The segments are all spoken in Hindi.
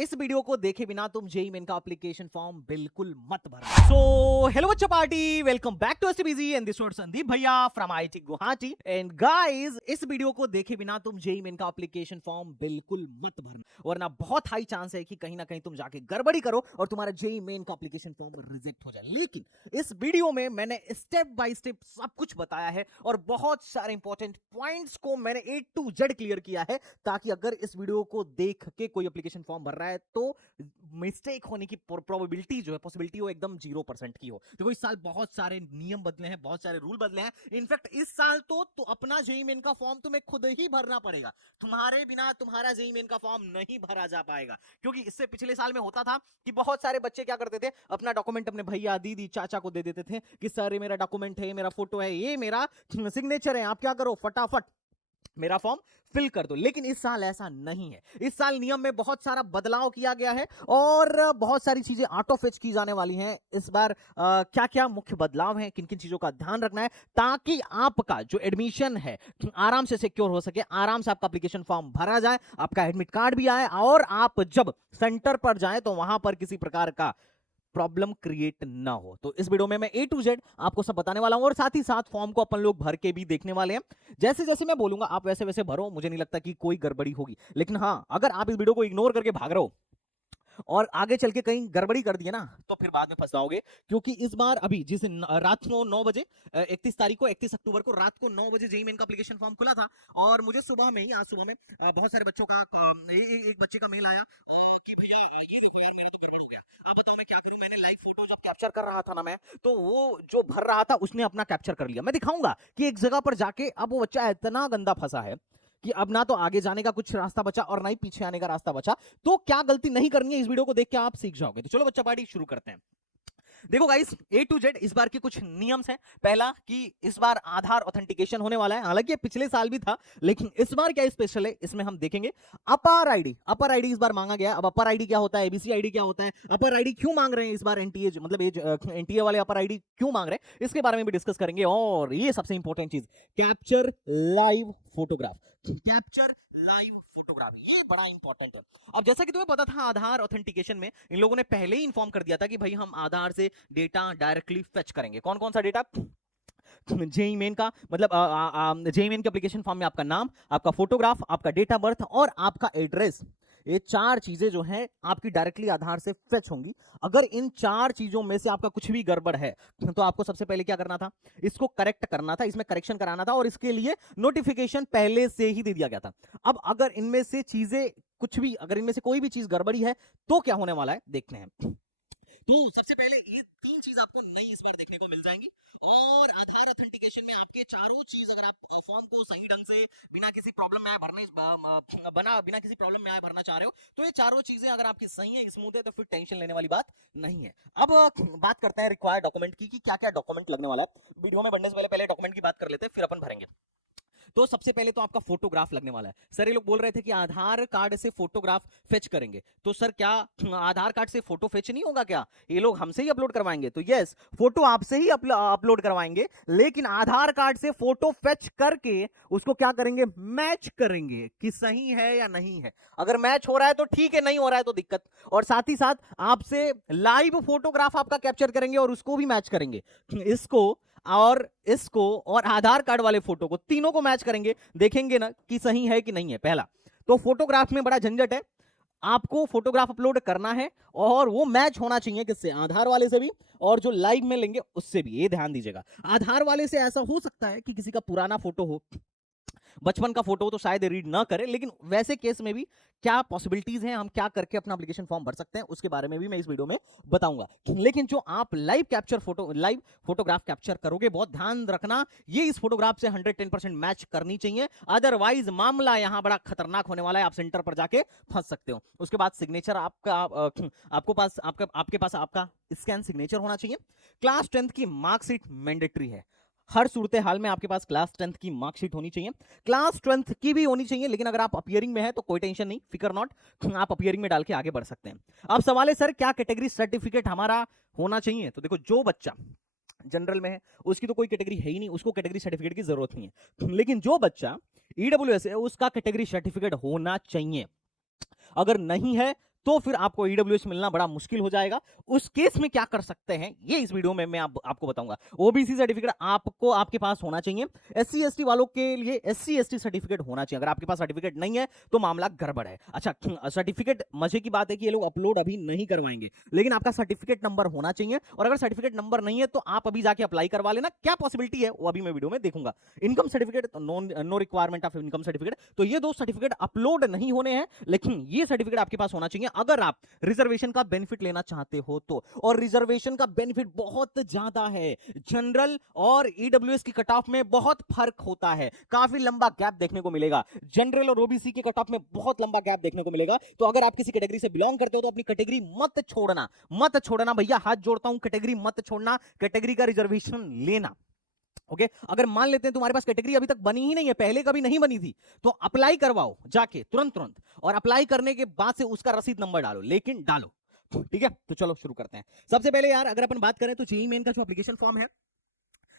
इस वीडियो को देखे बिना तुम जेईई मेन का एप्लीकेशन फॉर्म बिल्कुल मत भरना। सो हेलो बच्चा party, welcome back to STBG and this is Sandeep bhaiya from IIT Guwahati. And guys, इस वीडियो को देखे बिना तुम जेईई मेन का एप्लीकेशन फॉर्म बिल्कुल मत भरना, वरना बहुत हाई चांस है कि कहीं ना कहीं तुम जाके गड़बड़ी करो और तुम्हारा जेईई मेन का एप्लीकेशन फॉर्म रिजेक्ट हो जाए। लेकिन इस वीडियो में मैंने स्टेप बाय स्टेप सब कुछ बताया है और बहुत सारे इंपॉर्टेंट पॉइंट्स को मैंने A to Z क्लियर किया है, ताकि अगर इस वीडियो को देख के कोई एप्लीकेशन फॉर्म भर रहा है तो मिस्टेक होने की प्रोबेबिलिटी जो है, पॉसिबिलिटी, वो एकदम 0% की हो। देखो, इस साल बहुत सारे नियम बदले हैं, बहुत सारे रूल बदले हैं। इनफैक्ट इस साल तो अपना जेईई मेन का फॉर्म तुम्हें खुद ही भरना पड़ेगा। तुम्हारे बिना तुम्हारा जेईई मेन का फॉर्म नहीं भरा जा पाएगा, क्योंकि इससे पिछले साल में होता था कि बहुत सारे बच्चे क्या करते थे, अपना डॉक्यूमेंट अपने भैया, दीदी, चाचा को दे देते थे कि सर ये मेरा डॉक्यूमेंट है, ये मेरा फोटो है, ये मेरा सिग्नेचर है, आप क्या करो, फटाफट मेरा फॉर्म फिल कर दो। लेकिन इस साल ऐसा नहीं है। इस साल नियम में बहुत सारा बदलाव किया गया है और बहुत सारी चीजें ऑटो फेच की जाने वाली हैं। इस बार क्या क्या मुख्य बदलाव हैं, किन किन चीजों का ध्यान रखना है, ताकि आपका जो एडमिशन है आराम से सिक्योर हो सके, आराम से आपका एप्लीकेशन फॉर्म भरा जाए, आपका एडमिट कार्ड भी आए और आप जब सेंटर पर जाएं तो वहां पर किसी प्रकार का प्रॉब्लम क्रिएट ना हो। तो इस वीडियो में मैं A to Z आपको सब बताने वाला हूं और साथ ही साथ फॉर्म को अपन लोग भर के भी देखने वाले हैं। जैसे जैसे मैं बोलूंगा आप वैसे वैसे भरो, मुझे नहीं लगता कि कोई गड़बड़ी होगी। लेकिन हाँ, अगर आप इस वीडियो को इग्नोर करके भाग रहे हो और आगे चल के कहीं गड़बड़ी कर दिए ना, तो फिर बाद में फंसाओगे। क्योंकि इस बार अभी जिस दिन रात को 9 बजे 31 तारीख को, 31 अक्टूबर को रात को 9 बजे जेईई मेन का एप्लीकेशन फॉर्म खुला था और मुझे सुबह में ही, आज सुबह में बहुत सारे बच्चों का एक बच्चे का मेल आया कि भैया ये देखो यार, मेरा तो गड़बड़ हो गया, अब बताओ मैं क्या करूं। मैंने लाइव फोटो जब कैप्चर कर रहा था ना मैं, तो वो जो भर रहा था उसने अपना कैप्चर कर लिया। मैं दिखाऊंगा कि एक जगह पर जाके अब वो बच्चा इतना गंदा फंसा है कि अब ना तो आगे जाने का कुछ रास्ता बचा और ना ही पीछे आने का रास्ता बचा। तो क्या गलती नहीं करनी है, इस वीडियो को देख के आप सीख जाओगे। तो चलो बच्चा पार्टी शुरू करते हैं। देखो गाइस, A to Z इस बार के कुछ नियम्स हैं। पहला कि इस बार आधार ऑथेंटिकेशन होने वाला है। हालांकि पिछले साल भी था, लेकिन इस बार क्या स्पेशल है इसमें हम देखेंगे। अपर आईडी इस बार मांगा गया। अब अपर आईडी क्या होता है, एबीसी आईडी क्या होता है, अपर आईडी क्यों मांग रहे हैं इस बार एनटीए, मतलब एनटीए वाले अपर आईडी क्यों मांग रहे हैं, इसके बारे में भी डिस्कस करेंगे। और ये सबसे इंपॉर्टेंट चीज, capture live photograph. Capture live photograph, ये बड़ा इंपॉर्टेंट है। अब जैसा कि तुम्हें पता था, आधार ऑथेंटिकेशन में इन लोगों ने पहले ही इंफॉर्म कर दिया था कि भाई हम आधार से डेटा डायरेक्टली फेच करेंगे। कौन कौन सा डेटा? जेईई मेन का, मतलब जेईई मेन के एप्लीकेशन फॉर्म में आपका नाम, आपका फोटोग्राफ, आपका डेट ऑफ बर्थ और आपका एड्रेस, ये चार चीजें जो हैं आपकी डायरेक्टली आधार से फेच होंगी। अगर इन चार चीजों में से आपका कुछ भी गड़बड़ है तो आपको सबसे पहले क्या करना था, इसको करेक्ट करना था, इसमें करेक्शन कराना था और इसके लिए नोटिफिकेशन पहले से ही दे दिया गया था। अब अगर इनमें से चीजें कुछ भी, अगर इनमें से कोई भी चीज गड़बड़ी है तो क्या होने वाला है देखते हैं। तो सबसे पहले ये तीन चीज आपको नई इस बार देखने को मिल जाएंगी। और आधार ऑथेंटिकेशन में आपके चारों चीज, अगर आप फॉर्म को सही ढंग से बिना किसी प्रॉब्लम में आए बिना किसी प्रॉब्लम में आए भरना चाह रहे हो, तो ये चारों चीजें अगर आपकी सही है, स्मूथ है, तो फिर टेंशन लेने वाली बात नहीं है। अब बात करते हैं रिक्वायर्ड डॉक्यूमेंट की, कि क्या क्या डॉक्यूमेंट लगने वाला है। वीडियो में बढ़ने से पहले डॉक्यूमेंट की बात कर लेते हैं, फिर अपन भरेंगे। तो सबसे पहले तो आपका फोटोग्राफ लगने वाला है। सर ये लोग बोल रहे थे कि आधार कार्ड से फोटोग्राफ फेच करेंगे, तो सर क्या आधार कार्ड से फोटो फेच नहीं होगा क्या, ये लोग हमसे ही अपलोड करवाएंगे? तो यस, फोटो आपसे ही अपलोड करवाएंगे, लेकिन आधार कार्ड से फोटो फेच करके उसको क्या करेंगे, मैच करेंगे कि सही है या नहीं है। अगर मैच हो रहा है तो ठीक है, नहीं हो रहा है तो दिक्कत। और साथ ही साथ आपसे लाइव फोटोग्राफ आपका कैप्चर करेंगे और उसको भी मैच करेंगे। इसको और आधार कार्ड वाले फोटो को, तीनों को मैच करेंगे, देखेंगे ना कि सही है कि नहीं है। पहला तो फोटोग्राफ में बड़ा झंझट है, आपको फोटोग्राफ अपलोड करना है और वो मैच होना चाहिए किससे, आधार वाले से भी और जो लाइव में लेंगे उससे भी। ये ध्यान दीजिएगा, आधार वाले से ऐसा हो सकता है कि किसी का पुराना फोटो हो, बचपन का फोटो, तो शायद रीड ना करे, लेकिन वैसे केस में भी क्या पॉसिबिलिटीज हैं, हम क्या करके अपना एप्लीकेशन फॉर्म भर सकते हैं, उसके बारे में भी मैं इस वीडियो में बताऊंगा। लेकिन जो आप लाइव फोटोग्राफ कैप्चर करोगे, बहुत ध्यान रखना, ये इस फोटोग्राफ से 110% मैच करनी चाहिए, अदरवाइज मामला यहां बड़ा खतरनाक होने वाला है, आप सेंटर पर जाके फंस सकते हो। उसके बाद सिग्नेचर आपके पास आपका स्कैन सिग्नेचर होना चाहिए। क्लास 10th की मार्कशीट मैंडेटरी है, हर सूरत हाल में आपके पास क्लास 10th की मार्कशीट होनी चाहिए। क्लास 12th की भी होनी चाहिए, लेकिन अगर आप अपियरिंग में है तो कोई टेंशन नहीं, फिकर नॉट, आप अपियरिंग में डाल के आगे बढ़ सकते हैं। अब सवाल है सर, क्या कैटेगरी सर्टिफिकेट हमारा होना चाहिए? तो देखो, जो बच्चा जनरल में है उसकी तो कोई कैटेगरी है ही नहीं, उसको कैटेगरी सर्टिफिकेट की जरूरत नहीं है। लेकिन जो बच्चा ईडब्ल्यूएस है उसका कैटेगरी सर्टिफिकेट होना चाहिए। अगर नहीं है तो फिर आपको ईडब्ल्यूएस मिलना बड़ा मुश्किल हो जाएगा। उस केस में क्या कर सकते हैं ये इस वीडियो में मैं आपको बताऊंगा। ओबीसी सर्टिफिकेट आपको आपके पास होना चाहिए। एससी एसटी वालों के लिए एससी एसटी सर्टिफिकेट होना चाहिए। अगर आपके पास सर्टिफिकेट नहीं है तो मामला गड़बड़ है। अच्छा, सर्टिफिकेट मजे की बात है कि ये लोग अपलोड अभी नहीं करवाएंगे, लेकिन आपका सर्टिफिकेट नंबर होना चाहिए। और अगर सर्टिफिकेट नंबर नहीं है तो आप अभी जाके अप्लाई करवा लेना। क्या पॉसिबिलिटी है वो अभी मैं वीडियो में देखूंगा। Income certificate, no requirement of income certificate, तो ये दो सर्टिफिकेट अपलोड नहीं होने हैं, लेकिन ये सर्टिफिकेट आपके पास होना चाहिए अगर आप रिजर्वेशन का बेनिफिट लेना चाहते हो तो। और रिजर्वेशन का बेनिफिट बहुत ज्यादा है। जनरल और ईडब्ल्यूएस की कट ऑफ में बहुत फर्क होता है, काफी लंबा गैप देखने को मिलेगा। जनरल और ओबीसी की कट ऑफ में बहुत लंबा गैप देखने को मिलेगा। तो अगर आप किसी कैटेगरी से बिलोंग करते हो तो अपनी कैटेगरी मत छोड़ना, मत छोड़ना भैया, हाथ जोड़ता हूं, कैटेगरी मत छोड़ना, कैटेगरी का रिजर्वेशन लेना। ओके, अगर मान लेते हैं तुम्हारे पास कैटेगरी अभी तक बनी ही नहीं है, पहले कभी नहीं बनी थी, तो अप्लाई करवाओ जाके तुरंत तुरंत, और अप्लाई करने के बाद से उसका रसीद नंबर डालो, लेकिन डालो। ठीक है, तो चलो शुरू करते हैं। सबसे पहले यार अगर अपन बात करें तो जेईई मेन का जो एप्लीकेशन फॉर्म है,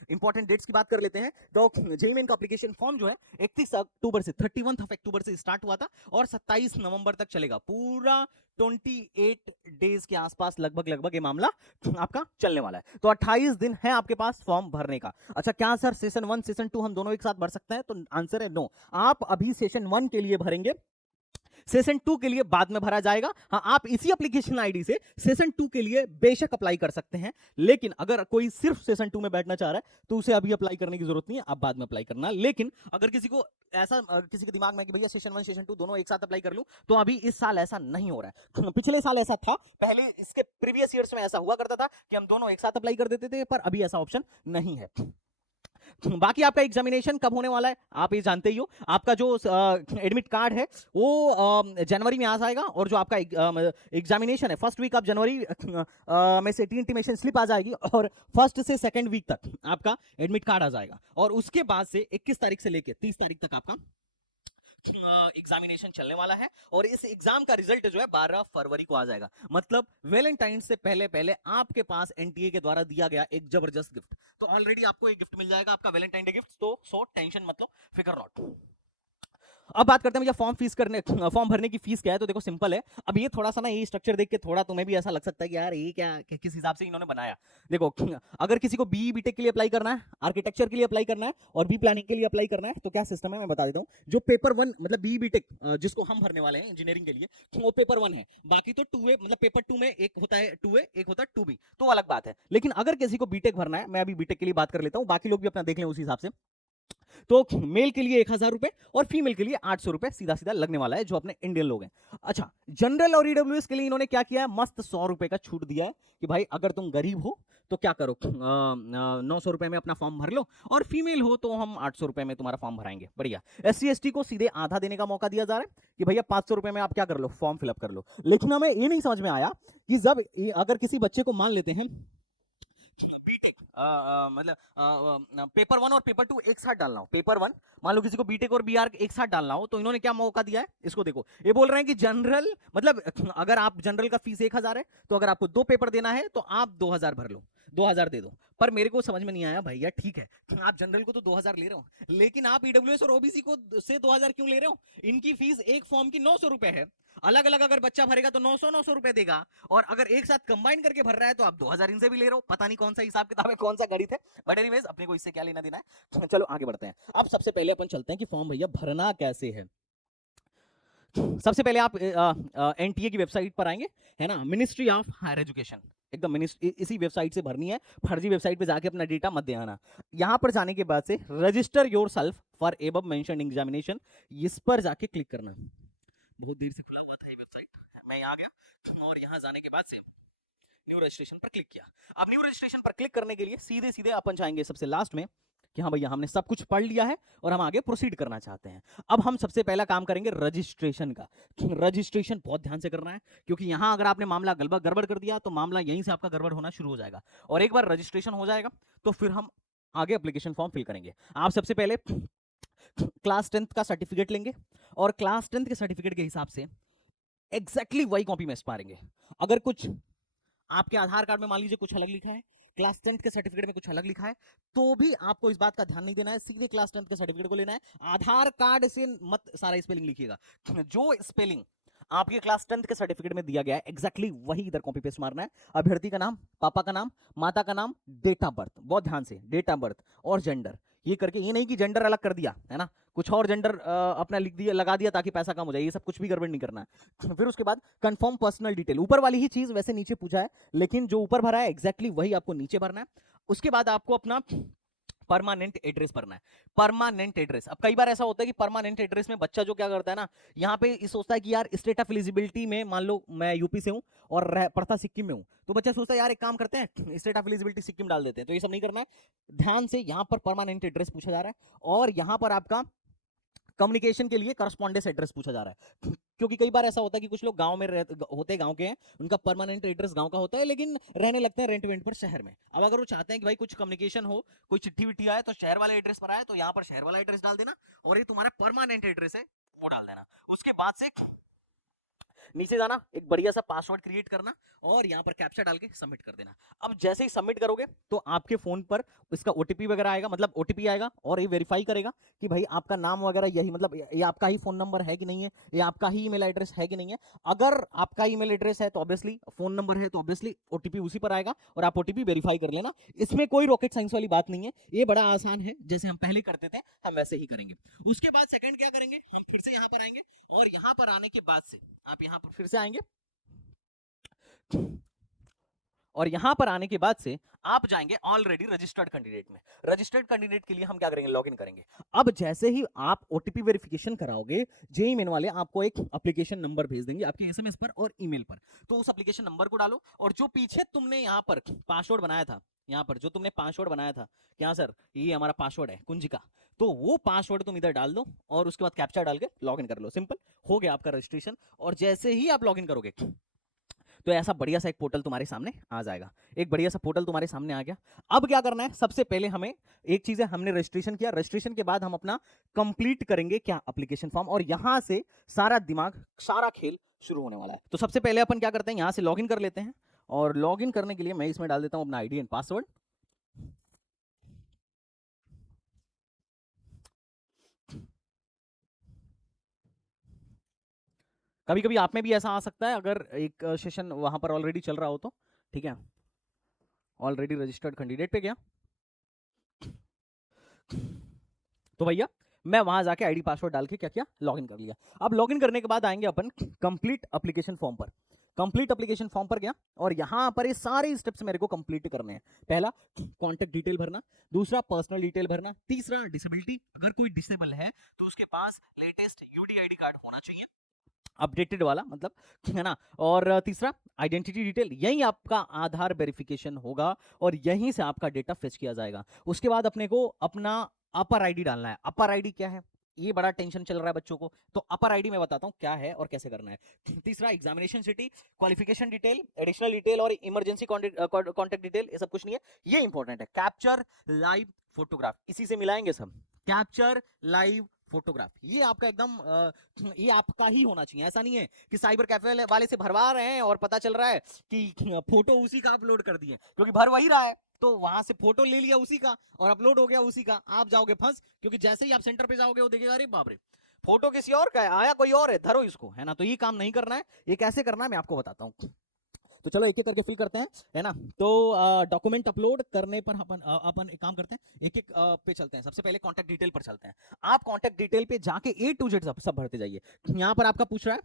इंपॉर्टेंट डेट्स की बात कर लेते हैं। तो जेईई मेन का एप्लीकेशन फॉर्म जो है 31 अक्टूबर से 31 अक्टूबर से स्टार्ट हुआ था और 27 नवंबर तक चलेगा। पूरा 28 डेज के आसपास लगभग ये मामला आपका चलने वाला है। तो 28 दिन है आपके पास फॉर्म भरने का। अच्छा, क्या सर सेशन 1 सेशन 2 हम दोनों एक साथ भर सकते हैं? तो आंसर है नो। आप अभी सेशन 1 के लिए भरेंगे, सेशन 2 के लिए बाद में भरा जाएगा। हाँ, आप इसी एप्लीकेशन आईडी से सेशन 2 के लिए बेशक अप्लाई कर सकते हैं, लेकिन अगर कोई सिर्फ सेशन 2 में बैठना चाह रहा है तो उसे अभी अप्लाई करने की जरूरत नहीं है, आप बाद में अप्लाई करना। लेकिन अगर किसी को ऐसा किसी के दिमाग में कि भैया सेशन 1 सेशन 2 दोनों एक साथ अप्लाई कर लूं, तो अभी इस साल ऐसा नहीं हो रहा है। पिछले साल ऐसा था, पहले इसके प्रीवियस ईयर्स में ऐसा हुआ करता था कि हम दोनों एक साथ अप्लाई कर देते थे, पर अभी ऐसा ऑप्शन नहीं है। बाकी आपका एग्जामिनेशन कब होने वाला है आप ये जानते ही हो। आपका जो एडमिट कार्ड है वो जनवरी में आ जाएगा, और जो आपका एग्जामिनेशन है फर्स्ट वीक ऑफ जनवरी में से इंटीमेशन स्लिप आ जाएगी, और फर्स्ट से सेकंड वीक तक आपका एडमिट कार्ड आ जाएगा। और उसके बाद से 21 तारीख से लेकर 30 तारीख तक आपका एग्जामिनेशन चलने वाला है। और इस एग्जाम का रिजल्ट जो है 12 फरवरी को आ जाएगा। मतलब वैलेंटाइन से पहले पहले आपके पास एनटीए के द्वारा दिया गया एक जबरदस्त गिफ्ट, तो ऑलरेडी आपको एक गिफ्ट मिल जाएगा, आपका वैलेंटाइन डे गिफ्ट। तो सो टेंशन मतलब फिकर नॉट। अब बात करते हैं भैया फॉर्म भरने की फीस क्या है। तो देखो सिंपल है। अब ये थोड़ा सा ना ये स्ट्रक्चर देख के थोड़ा तुम्हें भी ऐसा लग सकता है कि यार ये क्या किस हिसाब से इन्होंने बनाया। देखो, अगर किसी को बीई बीटेक के लिए अप्लाई करना है, आर्किटेक्चर के लिए अप्लाई करना है और बी प्लानिंग के लिए अप्लाई करना है, तो क्या सिस्टम है मैं बता देता हूँ। जो पेपर 1 मतलब बीई बीटेक जिसको हम भरने वाले हैं इंजीनियरिंग के लिए, वो पेपर 1 है। बाकी तो 2A मतलब पेपर 2 में एक होता है 2A, एक होता है 2B, तो अलग बात है। लेकिन अगर किसी को बीटेक भरना है, मैं अभी बीटेक के लिए बात कर लेता हूँ, बाकी लोग भी अपना देख लें उसी हिसाब से। तो मेल के लिए 1000 रुपए और फीमेल के लिए 800 रुपए सीधा सीधा लगने वाला है, जो अपने इंडियन लोग हैं। अच्छा, जनरल और ईडब्ल्यूएस के लिए इन्होंने क्या किया है, मस्त 100 रुपए का छूट दिया है कि भाई अगर तुम गरीब हो तो क्या करो, 900 रुपए में अपना फॉर्म भर लो, और फीमेल हो तो हम 800 रुपए में तुम्हारा फॉर्म भराएंगे। बढ़िया। एससी एसटी को सीधे आधा देने का मौका दिया जा रहा है कि भैया 500 रुपए में आप क्या कर लो, फॉर्म फिलअप कर लो। लेकिन हमें ये नहीं समझ में आया कि जब अगर किसी बच्चे को मान लेते हैं बीटेक मतलब पेपर 1 और पेपर 2 एक साथ डालना हो, पेपर 1 मान लो किसी को बीटेक और बीआर एक साथ डालना हो, तो इन्होंने क्या मौका दिया है इसको देखो। ये बोल रहे हैं कि जनरल मतलब अगर आप जनरल का फीस 1000 है, तो अगर आपको 2 पेपर देना है तो आप 2000 भर लो, 2000 दे दो। पर मेरे को समझ में नहीं आया भैया, ठीक है आप जनरल को तो 2000 ले रहे हो, लेकिन आप ईडब्ल्यूएस और ओबीसी को से 2000 क्यों ले रहे हो? इनकी फीस एक फॉर्म की 900 रुपए है। अलग अलग अगर बच्चा भरेगा तो 900 रुपए देगा, और अगर एक साथ कंबाइन करके भर रहा है तो आप 2000 इनसे भी ले रहे हो। पता नहीं कौन सा हिसाब किताब है, कौन सा गणित है, बट एनीवेज अपने को इससे क्या लेना देना है। चलो आगे बढ़ते हैं। अब सबसे पहले अपन चलते हैं कि फॉर्म भैया भरना कैसे है। सबसे पहले आप एनटीए की वेबसाइट पर आएंगे, है ना, मिनिस्ट्री ऑफ हायर एजुकेशन, एकदम इसी वेबसाइट से भरनी है, फर्जी वेबसाइट पे जाके अपना डेटा मत देना। यहां पर जाने के बाद से register yourself for above mentioned examination, इस पर जाके क्लिक करना। बहुत देर से खुला हुआ था ये वेबसाइट, मैं यहाँ गया और यहाँ जाने के बाद से न्यू रजिस्ट्रेशन पर क्लिक किया। अब न्यू रजिस्ट्रेशन पर क्लिक करने के लिए सीधे सीधे अपन जाएंगे सबसे लास्ट में कि हाँ भैया हमने सब कुछ पढ़ लिया है और हम आगे प्रोसीड करना चाहते हैं। अब हम सबसे पहला काम करेंगे रजिस्ट्रेशन का। रजिस्ट्रेशन बहुत ध्यान से करना है, क्योंकि यहां अगर आपने मामला गड़बड़ कर दिया तो मामला यहीं से आपका गड़बड़ होना शुरू हो जाएगा। और एक बार रजिस्ट्रेशन हो जाएगा तो फिर हम आगे एप्लीकेशन फॉर्म फिल करेंगे। आप सबसे पहले क्लास 10th का सर्टिफिकेट लेंगे, और क्लास 10th के सर्टिफिकेट के हिसाब से एग्जैक्टली वही कॉपी में मारेंगे। अगर कुछ आपके आधार कार्ड में मान लीजिए कुछ अलग लिखा है, क्लास 10th के सर्टिफिकेट में कुछ अलग लिखा है, तो भी आपको इस बात का ध्यान नहीं देना है, सीधे क्लास 10th के सर्टिफिकेट को लेना है। आधार कार्ड से मत सारा स्पेलिंग लिखिएगा। जो स्पेलिंग आपके क्लास 10th के सर्टिफिकेट में दिया गया है एग्जैक्टली वही इधर कॉपी पेस्ट मारना है। अभ्यर्थी का नाम, पापा का नाम, माता का नाम, डेट ऑफ बर्थ, बहुत ध्यान से, डेट ऑफ बर्थ और जेंडर, ये करके, ये नहीं कि जेंडर अलग कर दिया है ना, कुछ और जेंडर अपना लिख दिया, लगा दिया ताकि पैसा कम हो जाए, ये सब कुछ भी गड़बड़ नहीं करना है। फिर उसके बाद कंफर्म पर्सनल डिटेल, ऊपर वाली ही चीज वैसे नीचे पूछा है, लेकिन जो ऊपर भरा है एग्जैक्टली वही आपको नीचे भरना है। उसके बाद आपको अपना परमानेंट एड्रेस भरना है। परमानेंट एड्रेस, अब कई बार ऐसा होता है कि परमानेंट एड्रेस में बच्चा जो क्या करता है ना, यहाँ पे सोचता है कि यार स्टेट ऑफ एलिजिबिलिटी में, मान लो मैं यूपी से हूँ और पढ़ता सिक्किम में हूँ, तो बच्चा सोचता है यार एक काम करते हैं स्टेट ऑफ एलिजिबिलिटी सिक्किम डाल देते हैं, तो ये सब नहीं करना है। ध्यान से, यहाँ पर परमानेंट एड्रेस पूछा जा रहा है और यहाँ पर आपका कम्युनिकेशन के लिए करस्पॉन्डेंस एड्रेस पूछा जा रहा है। क्योंकि कई बार ऐसा होता है कि कुछ लोग गांव में होते, गांव के हैं, उनका परमानेंट एड्रेस गांव का होता है, लेकिन रहने लगते हैं रेंट वेंट पर शहर में। अब अगर वो चाहते हैं कि भाई कुछ कम्युनिकेशन हो, कोई चिट्ठी विट्ठी आए तो शहर वाले एड्रेस पर आए, तो यहाँ पर शहर वाला एड्रेस डाल देना और ये तुम्हारा परमानेंट एड्रेस है वो डाल देना। उसके बाद से नीचे जाना, एक बढ़िया सा पासवर्ड क्रिएट करना और यहाँ पर कैप्चा डाल के सबमिट कर देना। अब जैसे ही सबमिट करोगे तो आपके फोन पर इसका ओटीपी वगैरह आएगा, मतलब ओटीपी आएगा और ये वेरीफाई करेगा कि भाई आपका नाम वगैरह यही, मतलब ये आपका ही फोन नंबर है कि नहीं है, ये आपका ही ईमेल एड्रेस है कि नहीं है। अगर आपका ईमेल एड्रेस है तो ऑब्वियसली, फोन नंबर है तो ऑब्वियसली ओटीपी उसी पर आएगा और आप ओटीपी वेरीफाई कर लेना। इसमें कोई रॉकेट साइंस वाली बात नहीं है, ये बड़ा आसान है, जैसे हम पहले करते थे हम वैसे ही करेंगे। उसके बाद सेकंड क्या करेंगे, हम फिर से यहाँ पर आएंगे और यहाँ पर आने के बाद से आप यहाँ पर फिर से आएंगे और यहां पर आने के बाद से आप जाएंगे ऑलरेडी रजिस्टर्ड कैंडिडेट में। रजिस्टर्ड कैंडिडेट के लिए हम क्या करेंगे, लॉगिन करेंगे। अब जैसे ही आप ओटीपी वेरिफिकेशन कराओगे, जेईई मेन वाले आपको एक एप्लीकेशन नंबर भेज देंगे आपके एसएमएस पर और ईमेल पर, तो उस एप्लीकेशन नंबर को डालो और जो पीछे तुमने यहाँ पर पासवर्ड बनाया था, यहाँ पर जो तुमने पासवर्ड बनाया था, क्या सर ये हमारा पासवर्ड है कुंजी का, तो वो पासवर्ड तुम इधर डाल दो और उसके बाद कैप्चा डाल के लॉगिन कर लो। सिंपल हो गया आपका रजिस्ट्रेशन। और जैसे ही आप लॉगिन करोगे तो ऐसा बढ़िया सा एक पोर्टल तुम्हारे सामने आ जाएगा, एक बढ़िया सा पोर्टल तुम्हारे सामने आ गया। अब क्या करना है, सबसे पहले हमें एक चीज है, हमने रजिस्ट्रेशन किया, रजिस्ट्रेशन के बाद हम अपना कंप्लीट करेंगे क्या, एप्लीकेशन फॉर्म, और यहां से सारा दिमाग, सारा खेल शुरू होने वाला है। तो सबसे पहले अपन क्या करते हैं, यहां से लॉगिन कर लेते हैं और लॉगिन करने के लिए मैं इसमें डाल देता हूं अपना आईडी एंड पासवर्ड। कभी कभी आप में भी ऐसा आ सकता है अगर एक सेशन वहां पर ऑलरेडी चल रहा हो तो, ठीक है। ऑलरेडी रजिस्टर्ड कैंडिडेट पे गया तो भैया मैं वहां जाके आईडी पासवर्ड डाल के क्या किया, लॉगिन कर लिया। अब लॉगिन करने के बाद आएंगे अपन कंप्लीट एप्लीकेशन फॉर्म पर। कंप्लीट एप्लीकेशन फॉर्म पर गया और यहां पर ये सारे स्टेप्स मेरे को कंप्लीट करने हैं। पहला कॉन्टेक्ट डिटेल भरना, दूसरा पर्सनल डिटेल भरना, तीसरा डिसेबिलिटी, अगर कोई डिसेबल है तो उसके पास लेटेस्ट यूडीआईडी कार्ड होना चाहिए, अपडेटेड वाला मतलब, है ना। और तीसरा आइडेंटिटी डिटेल, यही आपका आधार वेरिफिकेशन होगा और यहीं से आपका डेटा फेच किया जाएगा। उसके बाद अपने को अपना अपर आईडी डालना है। अपर आईडी क्या है, ये बड़ा टेंशन चल रहा है बच्चों को, तो अपर आईडी मैं बताता हूं क्या है और कैसे करना है। तीसरा examination city, qualification detail, additional detail और इमरजेंसी कॉन्टेक्ट डिटेल, ये सब कुछ नहीं है, ये इंपॉर्टेंट है। कैप्चर लाइव फोटोग्राफ, इसी से मिलाएंगे सब, कैप्चर लाइव फोटोग्राफ, ये आपका एकदम ये आपका ही होना चाहिए। ऐसा नहीं है कि साइबर कैफे वाले से भरवा रहे हैं और पता चल रहा है कि फोटो उसी का अपलोड कर दिए, क्योंकि भर वही रहा है तो वहां से फोटो ले लिया उसी का और अपलोड हो गया उसी का, आप जाओगे फंस, क्योंकि जैसे ही आप सेंटर पे जाओगे वो देखेगा अरे बाप रे फोटो किसी और का है, आया कोई और है, धरो इसको, है ना। तो ये काम नहीं करना है, ये कैसे करना है मैं आपको बताता हूँ। तो चलो एक एक करके फिल करते हैं, है ना। तो डॉक्यूमेंट अपलोड करने पर अपन एक काम करते हैं, एक एक पे चलते हैं। सबसे पहले कॉन्टैक्ट डिटेल पर चलते हैं। आप कॉन्टैक्ट डिटेल पे जाके A to Z सब भरते जाइए। यहाँ पर आपका पूछ रहा है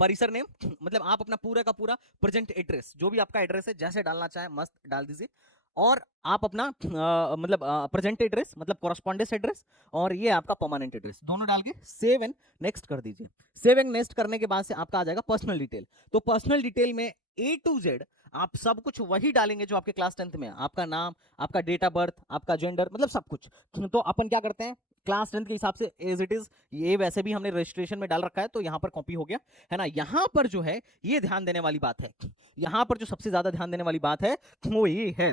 परिसर नेम, मतलब आप अपना पूरा का पूरा प्रेजेंट एड्रेस, जो भी आपका एड्रेस है जैसे डालना चाहे मस्त डाल दीजिए। और आप अपना मतलब प्रेजेंट एड्रेस मतलब कॉरस्पॉन्डेंस एड्रेस और ये आपका परमानेंट एड्रेस दोनों डाल के सेव एंड नेक्स्ट कर दीजिए। सेव एंड नेक्स्ट करने के बाद से आपका आ जाएगा पर्सनल डिटेल। तो पर्सनल डिटेल में A to Z आप सब कुछ वही डालेंगे जो आपके क्लास 10th में, आपका नाम, आपका डेट ऑफ बर्थ, आपका जेंडर, मतलब सब कुछ। तो अपन क्या करते हैं क्लास 10th के हिसाब से एज इट इज, ये वैसे भी हमने रजिस्ट्रेशन में डाल रखा है तो यहाँ पर कॉपी हो गया, है ना। यहाँ पर जो है ये ध्यान देने वाली बात है, यहाँ पर जो सबसे ज्यादा ध्यान देने वाली बात है वो ये है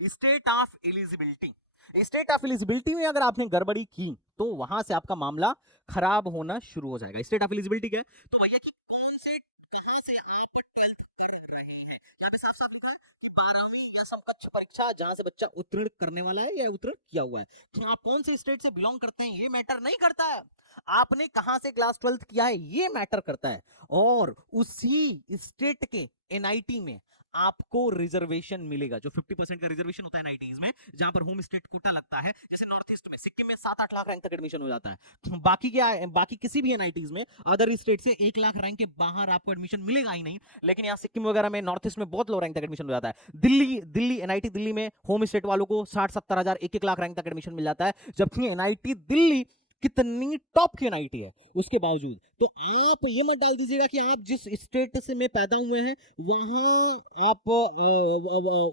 state of eligibility. State of eligibility में अगर आपने गड़बड़ी की तो वहां से आपका मामला खराब होना शुरू हो जाएगा। स्टेट ऑफ एलिजिबिलिटी क्या है, तो भैया कि कौन से कहां से आप 12th कर रहे हैं, यहाँ पे साफ साफ लिखा है कि 12वीं या समकक्ष परीक्षा जहां से बच्चा उत्तीर्ण करने वाला है या उत्तीर्ण किया हुआ है। आप कौन से स्टेट से बिलोंग करते हैं ये मैटर नहीं करता है, आपने कहां से क्लास 12th किया है ये मैटर करता है। और उसी स्टेट के एनआईटी में आपको रिजर्वेशन मिलेगा, जो 50% का रिजर्वेशन होता है एनआईटीज में, जहां पर होम स्टेट कोटा लगता है। जैसे नॉर्थ ईस्ट में सिक्किम में 7-8 लाख रैंक तक एडमिशन हो जाता है। बाकी क्या है, बाकी किसी भी एनआईटीज में अदर स्टेट से 1 लाख रैंक के बाहर आपको एडमिशन मिलेगा ही नहीं। लेकिन यहाँ सिक्किम वगैरह में, नॉर्थ ईस्ट में बहुत लो रैंक तक एडमिशन हो जाता है। दिल्ली एनआईटी दिल्ली में होम स्टेट वालों को 60-70 हजार 1-1 लाख रैंक तक एडमिशन मिल जाता है, जबकि एनआईटी दिल्ली कितनी टॉप की एनआईटी है उसके बावजूद। तो आप ये मत डाल दीजिएगा कि आप जिस स्टेट से में पैदा हुए हैं वहां आप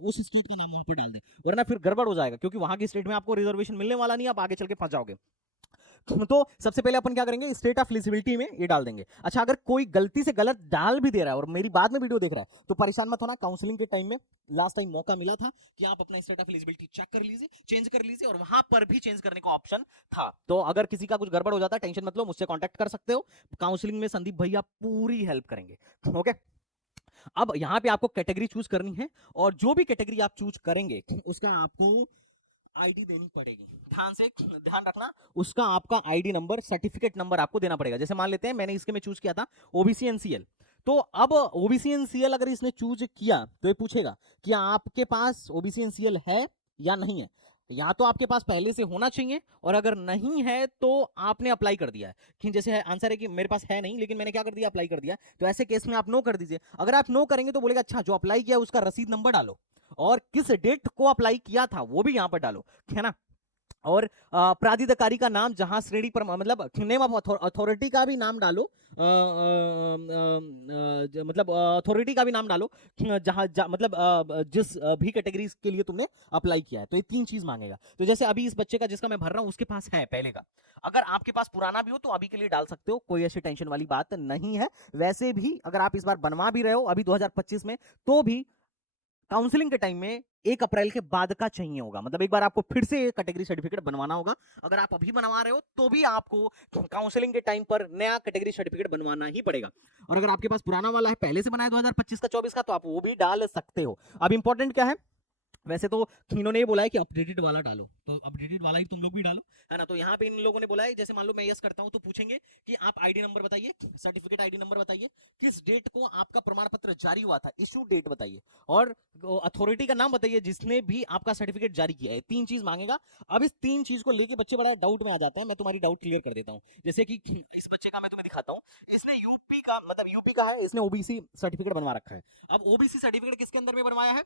उस स्टेट का नाम वहां पर डाल दें, वरना फिर गड़बड़ हो जाएगा, क्योंकि वहां की स्टेट में आपको रिजर्वेशन मिलने वाला नहीं, आप आगे चल के फंस जाओगे। तो सबसे पहले अपन क्या करेंगे, स्टेट ऑफ एलिजिबिलिटी में ये डाल देंगे। अच्छा, अगर कोई गलती से गलत डाल भी दे रहा है और मेरी बाद में वीडियो देख रहा है तो परेशान मत होना। काउंसलिंग के टाइम में लास्ट टाइम मौका मिला था कि आप अपना स्टेट ऑफ एलिजिबिलिटी चेक कर लीजिए, चेंज कर लीजिए, और वहां पर भी चेंज करने का ऑप्शन था। तो अगर किसी का कुछ गड़बड़ हो जाता है, टेंशन मत लो, मुझसे कॉन्टैक्ट कर सकते हो। काउंसलिंग में संदीप भैया पूरी हेल्प करेंगे। ओके, अब यहां पे आपको कैटेगरी चूज करनी है, और जो भी कैटेगरी आप चूज करेंगे उसका आपको आईडी देनी पड़ेगी। ध्यान रखना, उसका आपका आईडी नंबर, सर्टिफिकेट नंबर आपको देना पड़ेगा। जैसे मान लेते हैं मैंने इसके में चूज किया था ओबीसी एनसीएल, तो अब ओबीसी एनसीएल अगर इसने चूज किया तो ये पूछेगा कि आपके पास ओबीसी एनसीएल है या नहीं है। या तो आपके पास पहले से होना चाहिए, और अगर नहीं है तो आपने अप्लाई कर दिया है। कि जैसे है आंसर है कि मेरे पास है नहीं, लेकिन मैंने क्या कर दिया, अप्लाई कर दिया। तो ऐसे केस में आप नो कर दीजिए। अगर आप नो करेंगे तो बोलेगा अच्छा जो अप्लाई किया उसका रसीद नंबर डालो, और किस डेट को अप्लाई किया था वो भी यहां पर डालो, है ना। और प्राधिकारी का नाम, जहां श्रेणी पर, मतलब नेम ऑफ अथॉरिटी का भी नाम डालो, मतलब अथॉरिटी का भी नाम डालो, जहां मतलब जिस भी कैटेगरी के लिए तुमने अप्लाई किया है। तो ये 3 चीज मांगेगा। तो जैसे अभी इस बच्चे का जिसका मैं भर रहा हूं उसके पास है पहले का। अगर आपके पास पुराना भी हो तो अभी के लिए डाल सकते हो, कोई ऐसी टेंशन वाली बात नहीं है। वैसे भी अगर आप इस बार बनवा भी रहे हो अभी 2025 में, तो भी काउंसलिंग के टाइम में 1 अप्रैल के बाद का चाहिए होगा। मतलब एक बार आपको फिर से कैटेगरी सर्टिफिकेट बनवाना होगा। अगर आप अभी बनवा रहे हो तो भी आपको काउंसलिंग के टाइम पर नया कैटेगरी सर्टिफिकेट बनवाना ही पड़ेगा। और अगर आपके पास पुराना वाला है, पहले से बनाया 2025 का 24 का, तो आप वो भी डाल सकते हो। अब इंपॉर्टेंट क्या है, वैसे तो इन्होंने ये बोला है कि अपडेटेड वाला डालो, तो अपडेटेड वाला ही तुम लोग भी डालो, है ना। तो यहाँ पे इन लोगों ने बोला है, जैसे मान लो मैं यस करता हूँ तो पूछेंगे कि आप आईडी नंबर बताइए, सर्टिफिकेट आईडी नंबर बताइए, किस डेट को आपका प्रमाण पत्र जारी हुआ था, इशू डेट बताइए, और अथॉरिटी का नाम बताइए जिसने भी आपका सर्टिफिकेट जारी किया है। 3 चीज मांगेगा। अब इस 3 चीज को लेके बच्चे बड़ा डाउट में आ जाते हैं। मैं तुम्हारी डाउट क्लियर कर देता हूँ। जैसे कि इस बच्चे का मैं तुम्हें दिखाता हूँ, इसने यूपी का, मतलब यूपी का है, इसने ओबीसी सर्टिफिकेट बनवा रखा है। अब ओबीसी सर्टिफिकेट किसके अंदर में बनवाया है,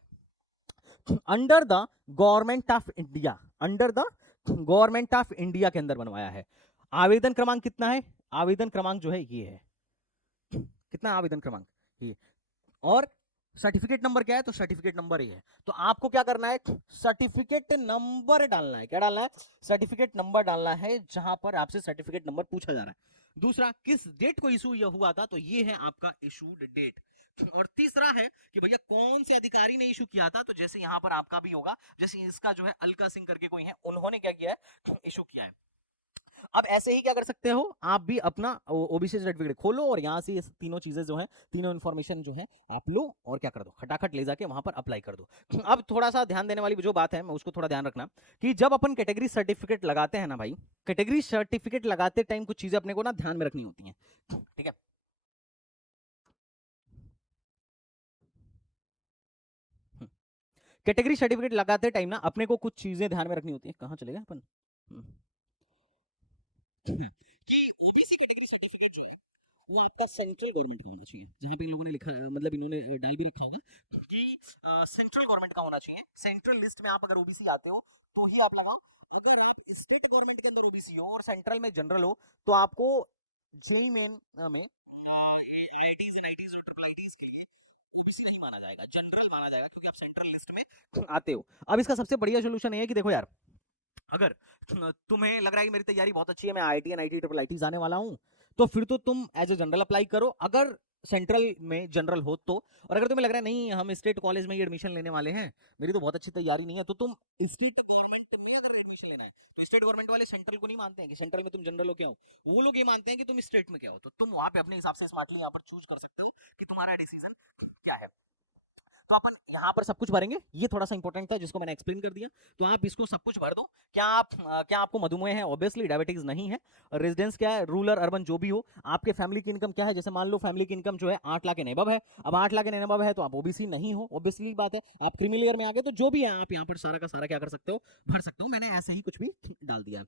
under the government of India, under the government of India के अंदर बनवाया है। आवेदन क्रमांक कितना है, आवेदन क्रमांक जो है ये है, कितना आवेदन क्रमांक ये, और सर्टिफिकेट नंबर क्या है, तो सर्टिफिकेट नंबर ये है। तो आपको क्या करना है, सर्टिफिकेट नंबर डालना है। क्या डालना है, सर्टिफिकेट नंबर डालना है, जहां पर आपसे सर्टिफिकेट नंबर पूछा जा रहा है। दूसरा, किस डेट को इशू यह हुआ था, तो ये है आपका इशूड डेट। और तीसरा है कि भैया कौन से अधिकारी ने इशू किया था, तो जैसे यहां पर आपका भी होगा, जैसे इसका जो है अलका सिंह करके कोई है, उन्होंने क्या किया है, इशू किया है। अब ऐसे ही क्या कर सकते हो, आप भी अपना ओबीसी सर्टिफिकेट खोलो और यहां से ये तीनों चीजें जो है, तीनों इन्फॉर्मेशन जो है आप लो, और क्या कर दो, खटाखट ले जाके वहां पर अप्लाई कर दो। अब थोड़ा सा ध्यान देने वाली जो बात है, मैं उसको थोड़ा ध्यान रखना, कि जब अपन कैटेगरी सर्टिफिकेट लगाते हैं ना भाई, कैटेगरी सर्टिफिकेट लगाते टाइम कुछ चीजें अपने को ना ध्यान में रखनी होती हैं, ठीक है। कैटेगरी सर्टिफिकेट लगाते टाइम ना अपने को कुछ चीजें ध्यान में रखनी होती हैं। कहां चले गए अपन, कि ओबीसी कैटेगरी सर्टिफिकेट जो है वो आपका सेंट्रल गवर्नमेंट का होना चाहिए। जहां पे इन लोगों ने लिखा, मतलब इन्होंने डाल भी रखा होगा कि सेंट्रल गवर्नमेंट का होना चाहिए। सेंट्रल लिस्ट में आप अगर ओबीसी आते हो तो ही आप लगाओ। अगर आप स्टेट गवर्नमेंट के अंदर ओबीसी हो और सेंट्रल में जनरल हो, तो आपको जेई मेन में आईआईटीज एनआईटीज और ट्रिपल आईटीज के लिए ओबीसी नहीं माना जाएगा, जनरल माना जाएगा, क्योंकि आप सेंट्रल लिस्ट में आते हो। अब इसका सबसे बढ़िया सोल्यूशन है कि देखो यार, अगर तुम्हें लग रहा है कि मेरी तैयारी बहुत अच्छी है, मैं आईआईटी एनआईटी ट्रिपल आईटी जाने वाला हूं, तो फिर तो तुम एज ए जनरल अप्लाई करो, अगर सेंट्रल में जनरल हो तो। और अगर तुम्हें लग रहा है नहीं हम स्टेट कॉलेज में ही एडमिशन लेने वाले हैं, मेरी तो बहुत अच्छी तैयारी नहीं है, तो तुम स्टेट गवर्नमेंट में अगर एडमिशन लेना है, तो स्टेट गवर्नमेंट वाले सेंट्रल को नहीं मानते हैं कि सेंट्रल में तुम जनरल हो क्या हो, वो लोग ये मानते हैं कि तुम स्टेट में क्या हो। तो तुम वहां पे अपने हिसाब से स्मार्टली यहाँ पर चूज कर सकते हो कि तुम्हारा डिसीजन क्या है। तो अपन यहाँ पर सब कुछ भरेंगे, ये थोड़ा सा इंपॉर्टेंट था जिसको मैंने एक्सप्लेन कर दिया। तो आप इसको सब कुछ भर दो। क्या आपको मधुमेह है? ऑब्वियसली डायबिटीज नहीं है। रेजिडेंस क्या है, रूरल अर्बन जो भी हो। आपके फैमिली की इनकम क्या है, जैसे मान लो फैमिली की इनकम जो है 8 लाख के नेबब है। अब 8 लाख के नेबब है तो आप ओबीसी नहीं हो, ऑब्वियसली बात है। आप क्रीमी लेयर में आ गए, तो जो भी है आप यहाँ पर सारा का सारा क्या कर सकते हो, भर सकते हो। मैंने ऐसे ही कुछ भी डाल दिया है।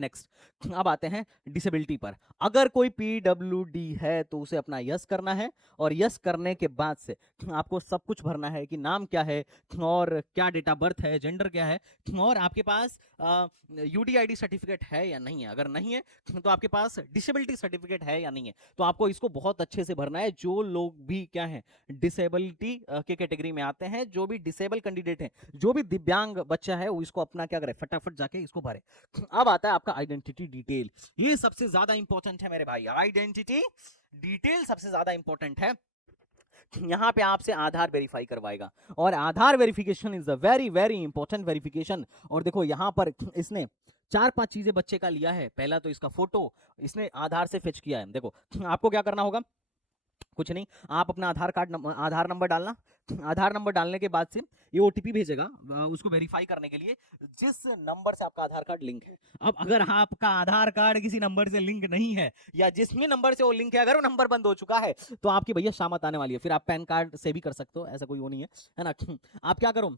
नेक्स्ट, अब आते हैं डिसेबिलिटी पर। अगर कोई पीडब्ल्यूडी है तो उसे अपना यस करना है, और यस करने के बाद से आपको सब कुछ भरना है कि नाम क्या है, और क्या डेट ऑफ बर्थ है, जेंडर क्या है, और आपके पास यूडीआईडी सर्टिफिकेट है या नहीं है। अगर नहीं है तो आपके पास डिसेबिलिटी सर्टिफिकेट है या नहीं है। तो आपको इसको बहुत अच्छे से भरना है। जो लोग भी क्या है, डिसेबिलिटी के कैटेगरी में आते हैं, जो भी डिसेबल कैंडिडेट हैं, जो भी दिव्यांग बच्चा है, वो इसको अपना क्या करे, फटाफट जाके इसको भरे। अब आता है आपका आइडेंटिटी डिटेल। ये सबसे ज्यादा इंपॉर्टेंट है मेरे भाई, आइडेंटिटी डिटेल सबसे ज्यादा इंपॉर्टेंट है। यहां पे आपसे आधार वेरीफाई करवाएगा, और Aadhaar verification is a very very important verification. और देखो यहां पर इसने 4-5 चीजें बच्चे का लिया है। पहला तो इसका फोटो इसने आधार से फेच किया है। देखो आपको क्या करना होगा, कुछ नहीं, आप अपना आधार नंबर डालना। आधार नंबर डालने के बाद से ये ओटीपी भेजेगा उसको वेरीफाई करने के लिए, जिस नंबर से आपका आधार कार्ड लिंक है। अब अगर आपका आधार कार्ड किसी नंबर से लिंक नहीं है, या जिसमें नंबर से वो लिंक है अगर वो नंबर बंद हो चुका है, तो आपकी भैया शामत आने वाली है। फिर आप पैन कार्ड से भी कर सकते हो, ऐसा कोई वो नहीं है ना। आप क्या करो,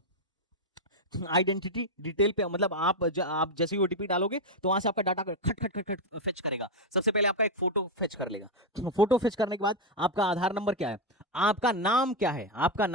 आइडेंटिटी डिटेल पे, मतलब आप जैसे ही ओटीपी डालोगे तो वहां से आपका डाटा खट खट खट खट फेच करेगा। सबसे पहले आपका एक फोटो फेच कर लेगा। फोटो फेच करने के बाद आपका आधार नंबर क्या है, आपका नाम क्या है, आपका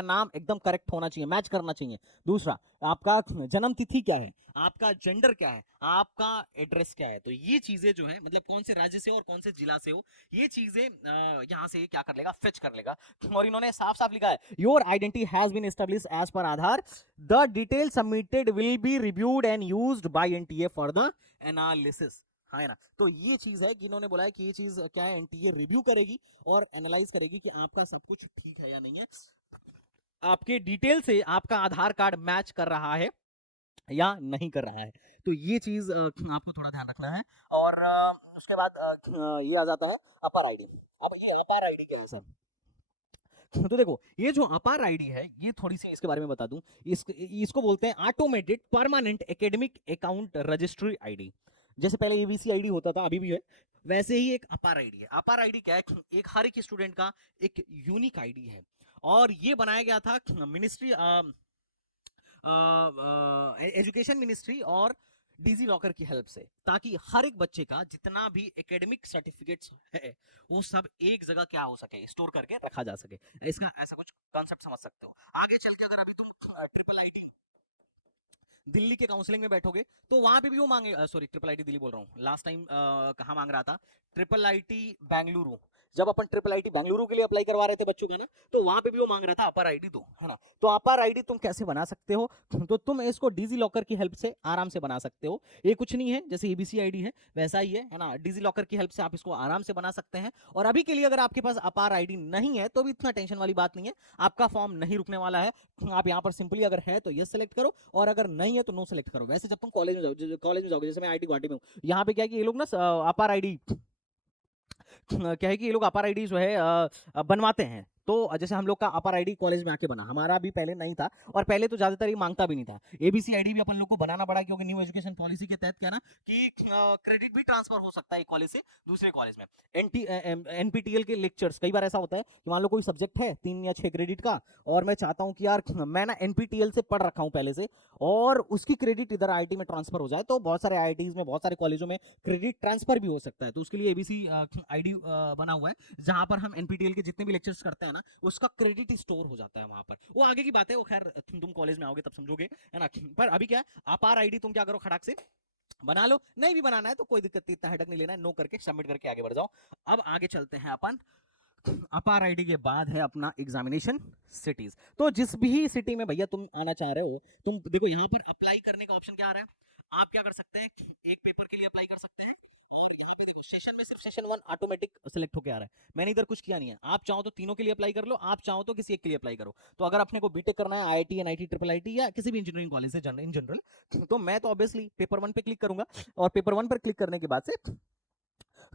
नाम एकदम करेक्ट होना चाहिए, मैच करना चाहिए। दूसरा, आपका जन्म तिथि क्या है, आपका जेंडर क्या है, आपका एड्रेस क्या है। तो ये चीजें जो है, मतलब कौन से राज्य से और कौन से जिला से हो, ये चीजें यहाँ से क्या कर लेगा, फेच कर लेगा। और इन्होंने साफ साफ लिखा है, your identity has been established as per Aadhaar, the detail submitted will be reviewed and used by NTA for the analysis. हाँ है ना। तो ये चीज है कि इन्होंने बोला है कि ये चीज क्या है, एनटीए रिव्यू करेगी और एनालाइज करेगी कि आपका सब कुछ ठीक है या नहीं है, आपके डिटेल से आपका आधार कार्ड मैच कर रहा है या नहीं कर रहा है। तो ये चीज आपको थोड़ा ध्यान रखना है। और उसके बाद ये आ जाता है अपर आईडी। अब ये अपर आईडी क्या है सर, तो देखो ये जो अपार आईडी है, ये थोड़ी सी इसके बारे में बता दूं। इसको बोलते हैं automated permanent academic account registry ID. जैसे पहले एबीसी आईडी होता था, अभी भी है, वैसे ही एक अपार आईडी है। अपार आईडी क्या है, एक हर एक स्टूडेंट का एक यूनिक आईडी है। और ये बनाया गया था मिनिस्ट्री, एजुकेशन मिनिस्ट्री और डिजी लॉकर की हेल्प से, ताकि हर एक बच्चे का जितना भी एकेडमिक सर्टिफिकेट्स है वो सब एक जगह क्या हो सके, स्टोर करके रखा जा सके। इसका ऐसा कुछ कॉन्सेप्ट समझ सकते हो। आगे चल के अगर अभी तुम ट्रिपल आईटी दिल्ली के काउंसलिंग में बैठोगे तो वहां पे भी वो मांगे, सॉरी ट्रिपल आईटी दिल्ली बोल रहा हूँ, लास्ट टाइम कहाँ मांग रहा था, ट्रिपल आईटी बेंगलुरु। जब अपन ट्रिपल आईटी बेंगलुरु के लिए अप्लाई करवा रहे थे बच्चों का ना, तो वहां पे भी वो मांग रहा था अपर आईडी दो, है ना। तो अपर आईडी तुम कैसे बना सकते हो, तो तुम इसको डिजी लॉकर की हेल्प से आराम से बना सकते हो। ये कुछ नहीं है, जैसे एबीसी आईडी है वैसा ही है ना। डिजी लॉकर की हेल्प से आप इसको आराम से बना सकते हैं। और अभी के लिए अगर आपके पास अपार आईडी नहीं है तो भी इतना टेंशन वाली बात नहीं है, आपका फॉर्म नहीं रुकने वाला है। आप यहाँ पर सिंपली अगर है तो यस सेलेक्ट करो, और अगर नहीं है तो नो सेलेक्ट करो। वैसे जब तुम कॉलेज में जाओगे, जैसे मैं आईटी गुवाहाटी में हूँ, यहाँ पे क्या है कि ये लोग ना अपार आईडी क्या है कि ये लोग अपार आईडी जो है बनवाते हैं। तो जैसे हम लोग का अपर आईडी कॉलेज में आके बना, हमारा भी पहले नहीं था, और पहले तो ज्यादातर ये मांगता भी नहीं था। एबीसी आईडी भी अपन लोग को बनाना पड़ा, क्योंकि न्यू एजुकेशन पॉलिसी के तहत क्या ना कि क्रेडिट भी ट्रांसफर हो सकता है एक कॉलेज से दूसरे कॉलेज में। एनपीटीएल के लेक्चर्स, कई बार ऐसा होता है कि मान लो कोई सब्जेक्ट है 3 या 6 क्रेडिट का, और मैं चाहता हूँ कि यार मैं ना एनपीटीएल से पढ़ रखा हूँ पहले से, और उसकी क्रेडिट इधर आईआईटी में ट्रांसफर हो जाए, तो बहुत सारे आईआईटीज में, बहुत सारे कॉलेजों में क्रेडिट ट्रांसफर भी हो सकता है। तो उसके लिए एबीसी आईडी बना हुआ है, जहां पर हम एनपीटीएल के जितने भी लेक्चर्स करते हैं ना, उसका क्रेडिट स्टोर हो जाता है वहां पर। वो आगे की बात है, वो खैर तुम कॉलेज में आओगे तब समझोगे, है ना। पर अभी क्या है, अपार आईडी तुम क्या करो, खड़ाक से बना लो। नहीं भी बनाना है तो कोई दिक्कत नहीं, इतना हेडक नहीं लेना है, नो करके सबमिट करके आगे बढ़ जाओ। अब आगे चलते हैं अपन, अपार आईडी के बाद है अपना एग्जामिनेशन सिटीज। तो जिस भी सिटी में भैया तुम आना चाह रहे हो, तुम देखो यहाँ पर अप्लाई करने का ऑप्शन क्या आ रहा है। आप क्या कर सकते हैं, एक पेपर के लिए अप्लाई कर सकते हैं, और यहाँ पे देखो सेशन में सिर्फ सेशन 1 ऑटोमेटिक सिलेक्ट होके आ रहा है। मैंने इधर कुछ किया नहीं है, आप चाहो तो तीनों के लिए अप्लाई कर लो, आप चाहो तो किसी एक के लिए अप्लाई करो। तो अगर अपने को बीटेक करना है, आईआईटी, एनआईटी, ट्रिपल आईटी या किसी भी इंजीनियरिंग कॉलेज से इन जनरल, तो मैं तो ऑब्वियसली पेपर 1 पे क्लिक करूंगा, और पेपर 1 पर क्लिक करने के बाद से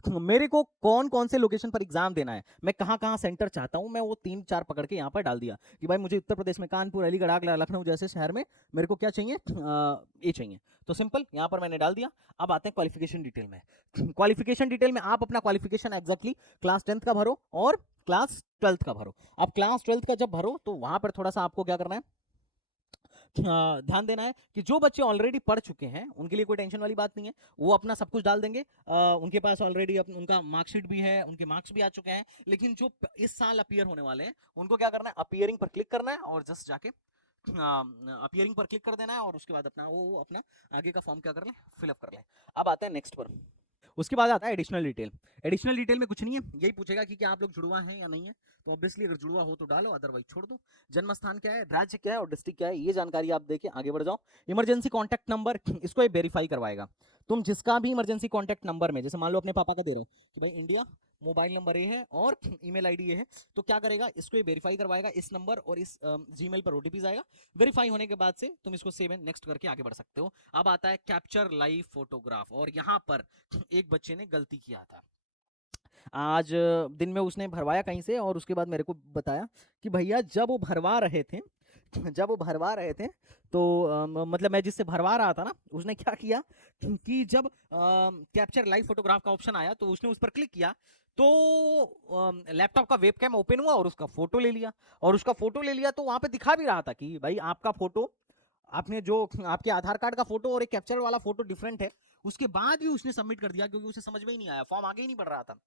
मेरे को कौन कौन से लोकेशन पर एग्जाम देना है, मैं कहाँ कहाँ सेंटर चाहता हूँ, मैं वो 3-4 पकड़ के यहाँ पर डाल दिया कि भाई मुझे उत्तर प्रदेश में कानपुर, अलीगढ़, आगरा, लखनऊ जैसे शहर में मेरे को क्या चाहिए, ये चाहिए। तो सिंपल यहाँ पर मैंने डाल दिया। अब आते हैं क्वालिफिकेशन डिटेल में। क्वालिफिकेशन डिटेल में आप अपना क्वालिफिकेशन एग्जैक्टली क्लास 10th का भरो और क्लास 12th का भरो। अब क्लास 12th का जब भरो तो वहां पर थोड़ा सा आपको क्या करना है, ध्यान देना है कि जो बच्चे ऑलरेडी पढ़ चुके हैं उनके लिए कोई टेंशन वाली बात नहीं है, वो अपना सब कुछ डाल देंगे। उनके पास ऑलरेडी उनका मार्कशीट भी है, उनके मार्क्स भी आ चुके हैं। लेकिन जो इस साल अपीयर होने वाले हैं उनको क्या करना है, अपीयरिंग पर क्लिक करना है और जस्ट जाके अपीयरिंग पर क्लिक कर देना है और उसके बाद अपना वो अपना आगे का फॉर्म क्या कर ले, फिलअप कर ले। अब आते हैं नेक्स्ट पर। उसके बाद आता है एडिशनल डिटेल। एडिशनल डिटेल में कुछ नहीं है, यही पूछेगा कि क्या आप लोग जुड़वा हैं या नहीं है। तो ऑब्वियसली अगर जुड़वा हो तो डालो, अदरवाइज छोड़ दो। जन्म स्थान क्या है, राज्य क्या है और डिस्ट्रिक्ट क्या है, ये जानकारी आप देके आगे बढ़ जाओ। इमरजेंसी कॉन्टैक्ट नंबर, इसको ये वेरीफाई करवाएगा। तुम जिसका भी इमरजेंसी कॉन्टैक्ट नंबर में, जैसे मान लो अपने पापा का दे रहे हो कि भाई इंडिया, मोबाइल नंबर ये है और ईमेल आईडी ये है, तो क्या करेगा, इसको ये वेरीफाई करवाएगा, इस नंबर और इस जीमेल पर ओटीपी आएगा। वेरीफाई होने के बाद से तुम इसको सेव एंड नेक्स्ट करके आगे बढ़ सकते हो। अब आता है कैप्चर लाइव फोटोग्राफ, और यहाँ पर एक बच्चे ने गलती किया था। आज दिन में उसने भरवाया कहीं से और उसके बाद मेरे को बताया कि भैया जब वो भरवा रहे थे जब वो भरवा रहे थे तो मतलब मैं जिससे भरवा रहा था ना, उसने क्या किया कि जब कैप्चर लाइव फोटोग्राफ का ऑप्शन आया तो उसने उस पर क्लिक किया, तो लैपटॉप का वेबकैम ओपन हुआ और उसका फोटो ले लिया। और उसका फोटो ले लिया तो वहां पे दिखा भी रहा था कि भाई आपका फोटो, आपने जो आपके आधार कार्ड का फोटो और एक कैप्चर वाला फोटो डिफरेंट है। उसके बाद भी उसने सबमिट कर दिया क्योंकि उसे समझ में ही नहीं आया, फॉर्म आगे ही नहीं बढ़ रहा था।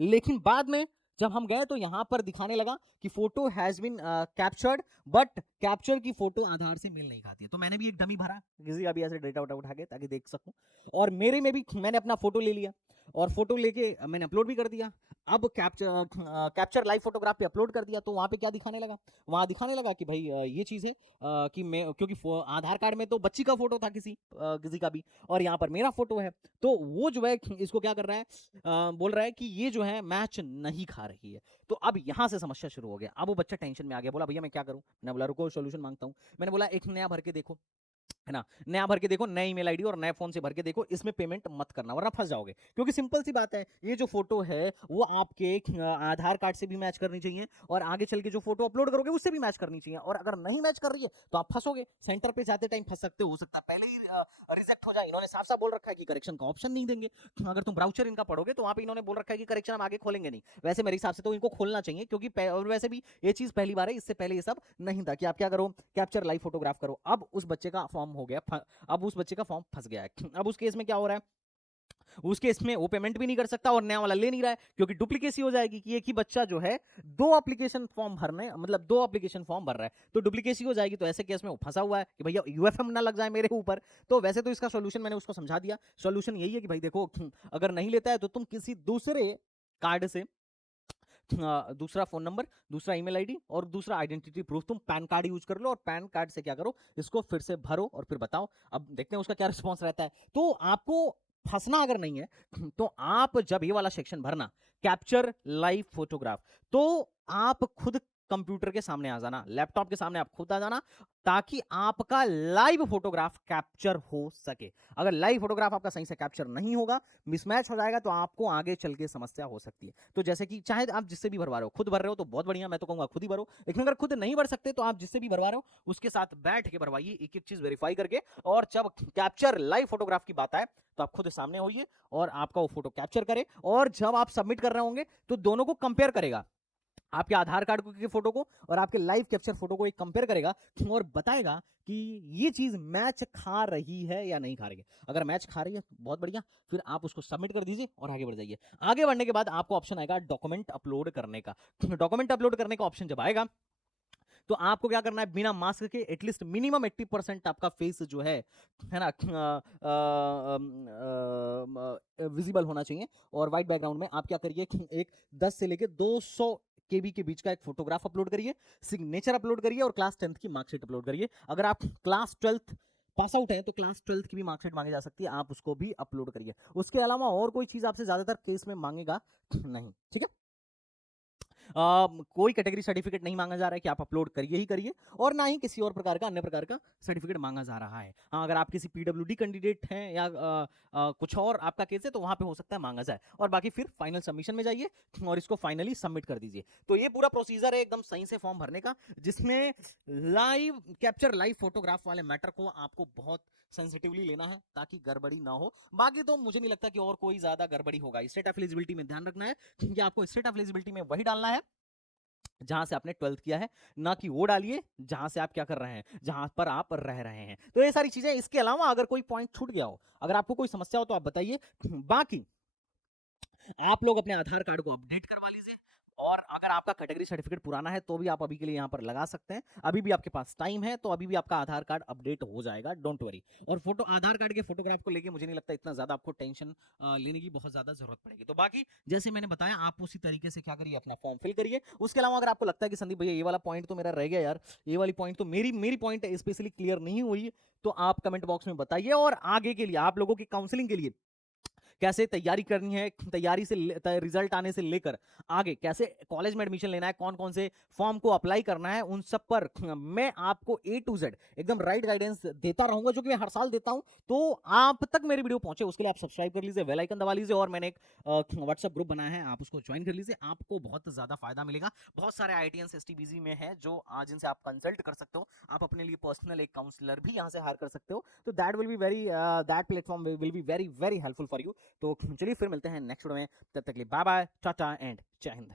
लेकिन बाद में जब हम गए तो यहां पर दिखाने लगा कि photo has been captured, but capture की फोटो आधार से मेल नहीं खाती है। तो मैंने भी एक डमी भरा किसी का भी ऐसे डेटा उठा के ताकि देख सकूं, और मेरे में भी मैंने अपना फोटो ले लिया और फोटो लेके मैंने अपलोड भी कर दिया। अब कैप्चर लाइव फोटोग्राफ पे अपलोड कर दिया तो वहां पे क्या दिखाने लगा, वहां दिखाने लगा कि भाई ये चीज है कि मैं, क्योंकि आधार कार्ड में तो बच्ची का फोटो था किसी का भी, और यहाँ पर मेरा फोटो है, तो वो जो है इसको क्या कर रहा है, बोल रहा है कि ये जो है मैच नहीं खा रही है। तो अब यहां से समस्या शुरू हो गया। अब वो बच्चा टेंशन में आ गया, बोला भैया मैं क्या करूं। मैंने बोला रुको सोल्यूशन मांगता हूं। मैंने बोला एक नया भर के देखो, है ना, नया भर के देखो, नए ईमेल आईडी और नए फोन से भर के देखो, इसमें पेमेंट मत करना वरना फंस जाओगे। क्योंकि सिंपल सी बात है, ये जो फोटो है वो आपके आधार कार्ड से भी मैच करनी चाहिए और आगे चल के जो फोटो अपलोड करोगे उससे भी मैच करनी चाहिए, और अगर नहीं मैच कर रही है तो आप फंसोगे, सेंटर पे जाते टाइम फंस सकते हो सकता है पहले ही रिजेक्ट हो जाए। इन्होंने साफ साफ बोल रखा है कि करेक्शन का ऑप्शन नहीं देंगे। अगर तुम ब्राउचर इनका पढ़ोगे तो वहां पे इन्होंने बोल रखा है कि करेक्शन हम आगे खोलेंगे नहीं। वैसे मेरे हिसाब से तो इनको खोलना चाहिए, क्योंकि और वैसे भी ये चीज पहली बार है, इससे पहले ये सब नहीं था कि आप क्या करो, कैप्चर लाइव फोटोग्राफ करो। अब उस बच्चे का फॉर्म हो गया, अब उस बच्चे का फॉर्म फंस गया है। अब उस केस में क्या हो रहा है, उस केस में वो पेमेंट भी नहीं कर सकता और नया वाला ले नहीं रहा है, क्योंकि डुप्लीकेसी हो जाएगी कि एक ही बच्चा जो है दो एप्लीकेशन फॉर्म भरने, मतलब दो एप्लीकेशन फॉर्म भर रहा है, तो डुप्लीकेसी हो जाएगी। तो ऐसे केस में वो फंसा हुआ है कि भैया यूएफएम ना लग जाए मेरे ऊपर। तो वैसे तो इसका सोल्यूशन मैंने उसको समझा दिया। सोल्यूशन यही है कि भाई देखो, अगर नहीं लेता है तो तुम किसी दूसरे कार्ड से दूसरा फोन नंबर, दूसरा ईमेल आईडी और दूसरा आइडेंटिटी प्रूफ, तुम पैन कार्ड यूज कर लो और पैन कार्ड से क्या करो, इसको फिर से भरो और फिर बताओ। अब देखते हैं उसका क्या रिस्पॉन्स रहता है। तो आपको फंसना अगर नहीं है तो आप जब ये वाला सेक्शन भरना, कैप्चर लाइव फोटोग्राफ, तो आप खुद कंप्यूटर के सामने आ जाना, लैपटॉप के सामने आप खुद आ जाना, ताकि आपका लाइव फोटोग्राफ कैप्चर हो सके। अगर लाइव फोटोग्राफ आपका सही से कैप्चर नहीं होगा, मिसमैच हो जाएगा, तो आपको आगे चल के समस्या हो सकती है। तो जैसे कि चाहे आप जिससे भी भरवा रहे हो, खुद भर रहे हो तो बहुत बढ़िया, मैं तो कहूंगा खुद ही भरो। लेकिन अगर खुद नहीं भर सकते तो आप जिससे भी भरवा रहे हो उसके साथ बैठ के भरवाइए, एक एक चीज वेरीफाई करके। और जब कैप्चर लाइव फोटोग्राफ की बात आए तो आप खुद सामने होइए और आपका वो फोटो कैप्चर करे, और जब आप सबमिट कर रहे होंगे तो दोनों को कंपेयर करेगा, आपके आधार कार्ड के फोटो को और आपके लाइव कैप्चर फोटो को एक कंपेयर करेगा और बताएगा कि ये चीज मैच खा रही है या नहीं खा रही है। अगर मैच खा रही है बहुत बढ़िया, फिर आप उसको सबमिट कर दीजिए और आगे बढ़ जाइए। आगे बढ़ने के बाद आपको ऑप्शन आएगा डॉक्यूमेंट अपलोड करने का। डॉक्यूमेंट अपलोड करने का ऑप्शन जब आएगा तो आपको क्या करना है, बिना मास्क के एटलीस्ट मिनिमम 80% आपका फेस जो है ना, विजिबल होना चाहिए। और व्हाइट बैकग्राउंड में आप क्या करिए, एक 10 से लेके 200 केबी के बीच का एक फोटोग्राफ अपलोड करिए, सिग्नेचर अपलोड करिए और क्लास 10th की मार्कशीट अपलोड करिए। अगर आप क्लास 12th पास आउट है तो क्लास 12th की भी मार्कशीट मांगी जा सकती है, आप उसको भी अपलोड करिए। उसके अलावा और कोई चीज आपसे ज्यादातर केस में मांगेगा नहीं, ठीक है। कोई कैटेगरी सर्टिफिकेट नहीं मांगा जा रहा है कि आप अपलोड करिए ही करिए, और ना ही किसी और प्रकार का अन्य प्रकार का सर्टिफिकेट मांगा जा रहा है। हाँ, अगर आप किसी पीडब्ल्यूडी कैंडिडेट हैं या कुछ और आपका केस है तो वहां पे हो सकता है मांगा जाए, और बाकी फिर फाइनल सबमिशन में जाइए और इसको फाइनली सबमिट कर दीजिए। तो ये पूरा प्रोसीजर है एकदम सही से फॉर्म भरने का, जिसमें लाइव कैप्चर लाइव फोटोग्राफ वाले मैटर को आपको बहुत सेंसिटिवली लेना है ताकि गड़बड़ी ना हो। बाकी तो मुझे नहीं लगता कि और कोई ज्यादा गड़बड़ी होगा। स्टेट ऑफ एलिजिबिलिटी में ध्यान रखना है कि आपको स्टेट ऑफ एलिजिबिलिटी में वही डालना है जहां से आपने 12th किया है, ना कि वो डालिए जहां से आप क्या कर रहे हैं, जहां पर आप रह रहे हैं। तो ये सारी चीजें, इसके अलावा अगर कोई पॉइंट छूट गया हो, अगर आपको कोई समस्या हो तो आप बताइए। बाकी आप लोग अपने आधार कार्ड को अपडेट करवा लीजिए, और अगर आपका कैटेगरी सर्टिफिकेट पुराना है तो भी आप अभी के लिए यहां पर लगा सकते हैं, अभी भी आपके पास टाइम है, तो अभी भी आपका आधार कार्ड अपडेट हो जाएगा, डोंट वरी। और फोटो आधार कार्ड के फोटोग्राफ को लेके मुझे नहीं लगता इतना ज्यादा आपको टेंशन लेने की बहुत ज्यादा जरूरत पड़ेगी। तो बाकी जैसे मैंने बताया, आप उसी तरीके से क्या करिए, अपना फॉर्म फिल करिए। उसके अलावा अगर आपको लगता है कि संदीप भैया ये वाला पॉइंट तो मेरा रह गया यार, ये वाली पॉइंट तो मेरी पॉइंट स्पेशली क्लियर नहीं हुई, तो आप कमेंट बॉक्स में बताइए। और आगे के लिए आप लोगों की काउंसलिंग के लिए कैसे तैयारी करनी है, तैयारी से रिजल्ट आने से लेकर आगे कैसे कॉलेज में एडमिशन लेना है, कौन कौन से फॉर्म को अप्लाई करना है, उन सब पर मैं आपको A to Z एकदम राइट गाइडेंस देता रहूंगा, जो कि मैं हर साल देता हूं। तो आप तक मेरी वीडियो पहुंचे उसके लिए आप सब्सक्राइब कर लीजिए, बेल आइकन दबा लीजिए, और मैंने एक व्हाट्सएप ग्रुप बनाया है, आप उसको ज्वाइन कर लीजिए, आपको बहुत ज्यादा फायदा मिलेगा। बहुत सारे IITians STBC में है जो आज इनसे आप कंसल्ट कर सकते हो, आप अपने लिए पर्सनल एक काउंसलर भी यहाँ से हायर कर सकते हो। तो that platform will be very very helpful for you. तो चलिए फिर मिलते हैं नेक्स्ट वीडियो में, तब तक के लिए बाय बाय, टाटा एंड जय हिंद।